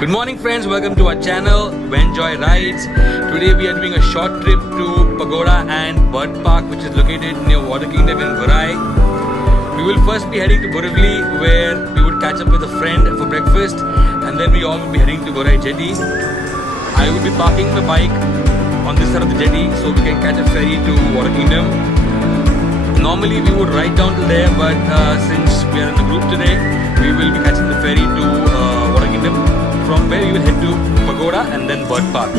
Good morning friends, welcome to our channel Enjoy Rides. Today we are doing a short trip to Pagoda and Bird Park, which is located near Water Kingdom in Varai. We will first be heading to Borivali, where we would catch up with a friend for breakfast, and then we all will be heading to Varai jetty. I will be parking the bike on this side of the jetty so we can catch a ferry to Water Kingdom. Normally we would ride down to there, but since we are in a group today, we will be catching the ferry to Water Kingdom, from where we will head to Pagoda and then Bird Park.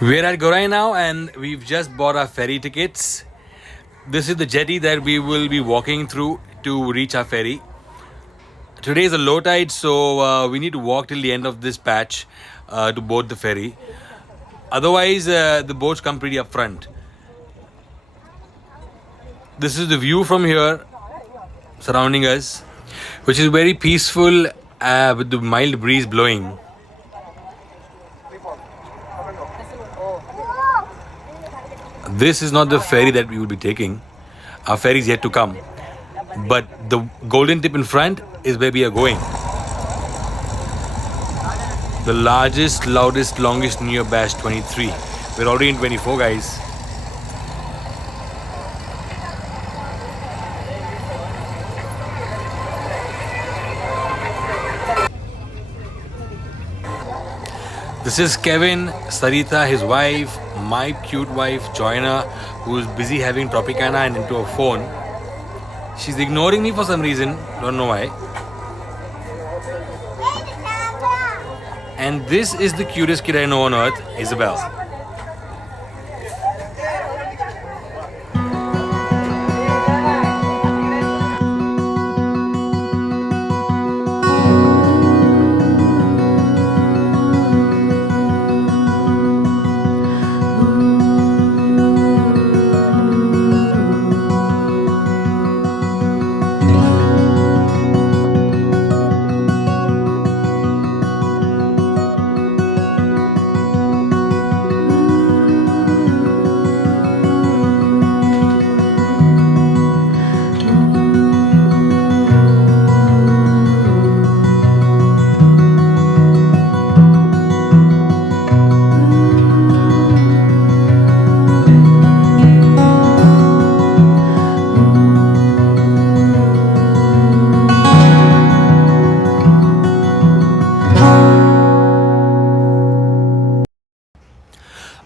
We're at Gorai now and we've just bought our ferry tickets. This is the jetty that we will be walking through to reach our ferry. Today is a low tide, so we need to walk till the end of this patch to board the ferry. Otherwise, the boats come pretty up front. This is the view from here surrounding us, which is very peaceful with the mild breeze blowing. This is not the ferry that we will be taking. Our ferry is yet to come. But the golden tip in front is where we are going. The largest, loudest, longest New Year bash 23. We're already in 24, guys. This is Kevin, Sarita, his wife, my cute wife, Joanna, who is busy having Tropicana and into her phone. She's ignoring me for some reason, don't know why. And this is the cutest kid I know on earth, Isabel.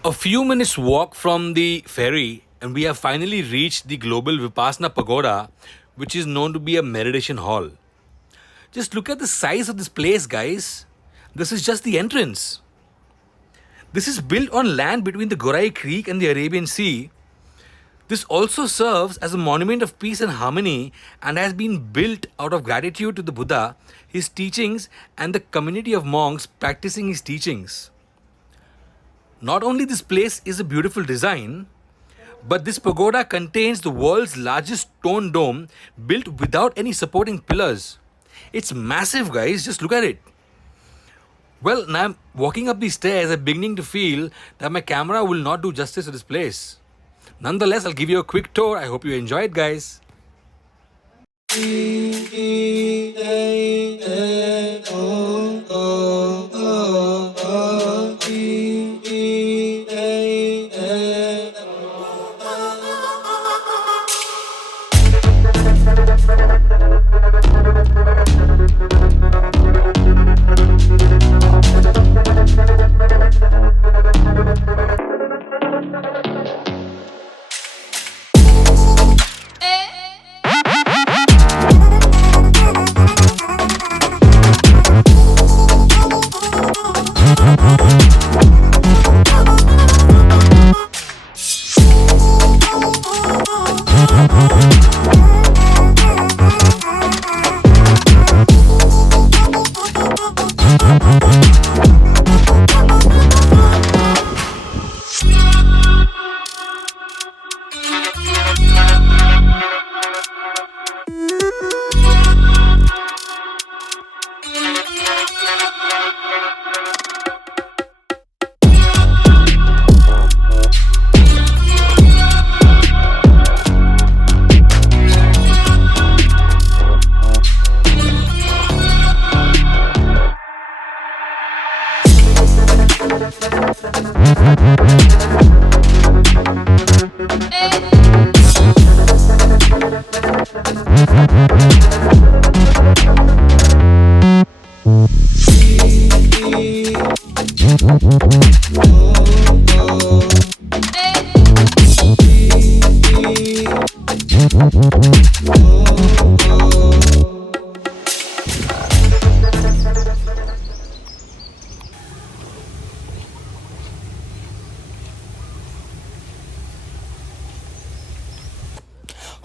A few minutes walk from the ferry and we have finally reached the Global Vipassana Pagoda, which is known to be a meditation hall. Just look at the size of this place, guys. This is just the entrance. This is built on land between the Gorai Creek and the Arabian Sea. This also serves as a monument of peace and harmony and has been built out of gratitude to the Buddha, his teachings, and the community of monks practicing his teachings. Not only this place is a beautiful design, but this pagoda contains the world's largest stone dome built without any supporting pillars. It's massive, guys. Just look at it. Well, now I'm walking up these stairs, I'm beginning to feel that my camera will not do justice to this place. Nonetheless, I'll give you a quick tour. I hope you enjoy it, guys.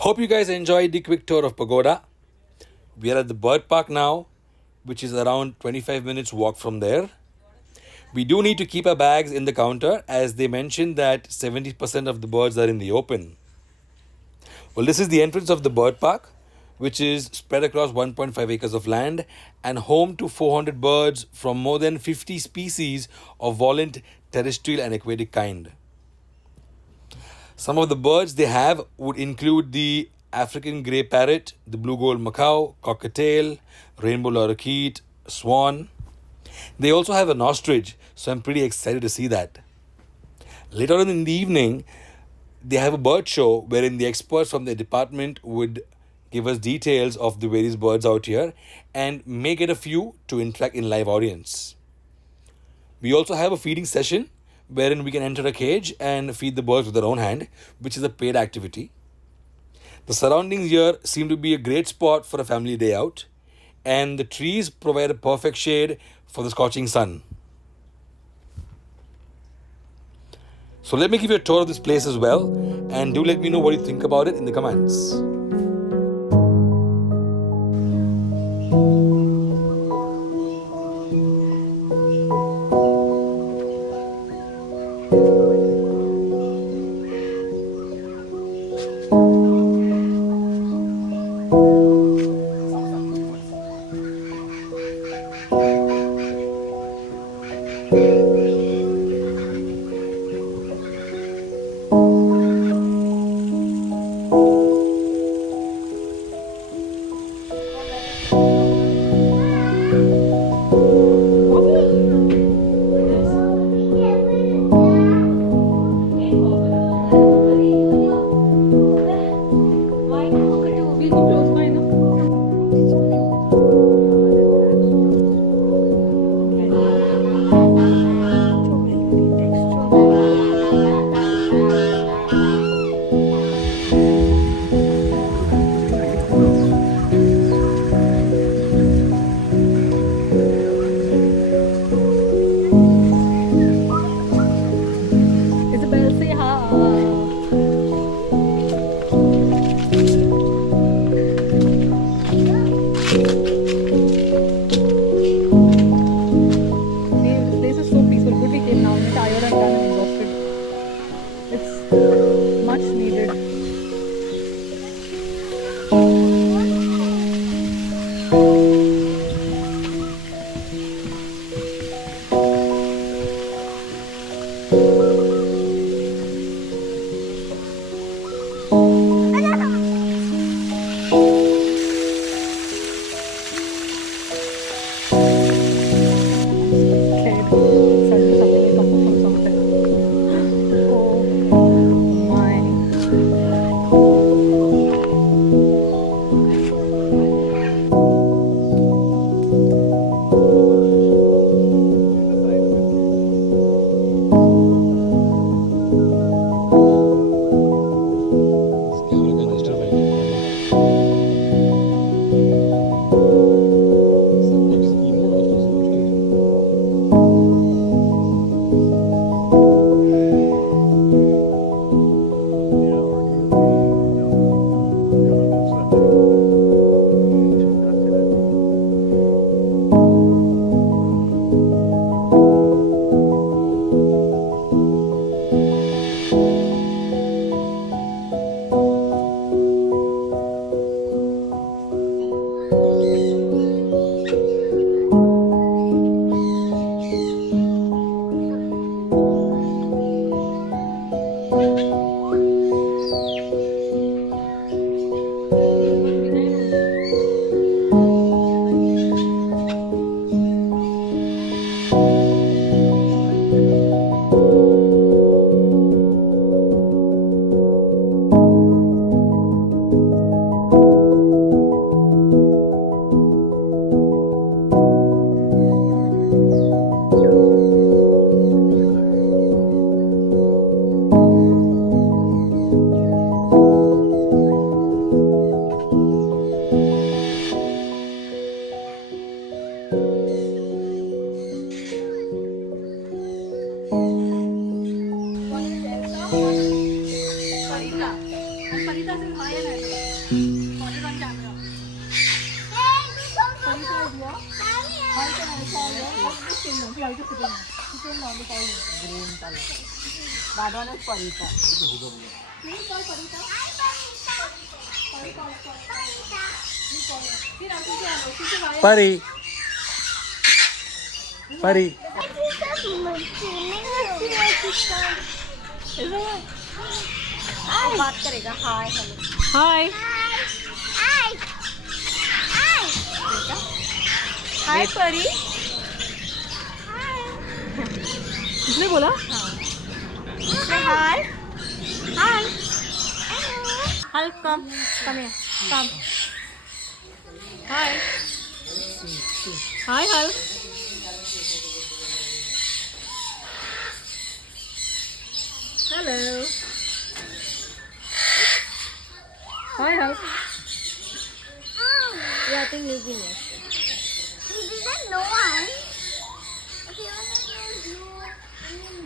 Hope you guys enjoyed the quick tour of Pagoda. We are at the bird park now, which is around 25 minutes walk from there. We do need to keep our bags in the counter as they mentioned that 70% of the birds are in the open. Well, this is the entrance of the bird park, which is spread across 1.5 acres of land and home to 400 birds from more than 50 species of volant, terrestrial, and aquatic kind. Some of the birds they have would include the African grey parrot, the blue gold macaw, cockatiel, rainbow lorikeet, swan. They also have an ostrich, so I'm pretty excited to see that. Later on in the evening, they have a bird show wherein the experts from the department would give us details of the various birds out here and may get a few to interact in live audience. We also have a feeding session wherein we can enter a cage and feed the birds with our own hand, which is a paid activity. The surroundings here seem to be a great spot for a family day out, and the trees provide a perfect shade for the scorching sun. So let me give you a tour of this place as well, and do let me know what you think about it in the comments. Ferry, Ferry. बात करेगा hi hello hi हाय हाय परी किसने बोला? हाय hi hello come here come हाय हाय हल hello hi हल Yeah, I think you've been here. He didn't know us. He only knows you.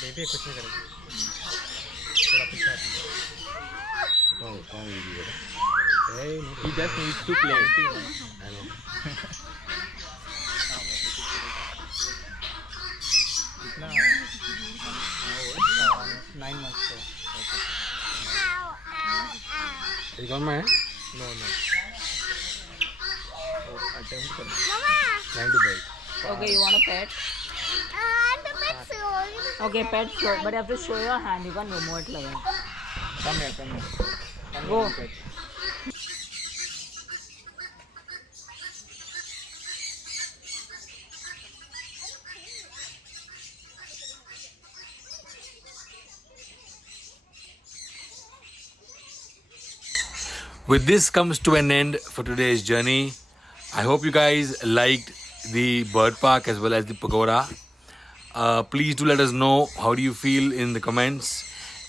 Baby कुछ नहीं करेगी थोड़ा पीछे कौन वीडियो है he just needs to play I know No. 9 months. So. Ow, ow, ow. You got my hand? No, no. Oh, attempt kar. Mama, Trying to bite. Okay, you want a pet? I'm the pet slow. Okay, pet slow. But you have to show your hand. You can't remove it like that. Come here, come here. Come Go. here, pet. With this comes to an end for today's journey. I hope you guys liked the bird park as well as the pagoda. Please do let us know how do you feel in the comments,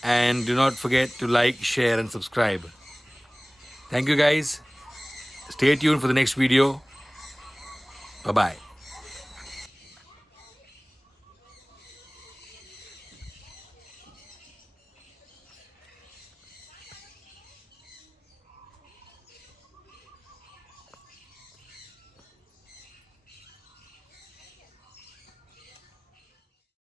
and do not forget to like, share and subscribe. Thank you guys. Stay tuned for the next video. Bye bye.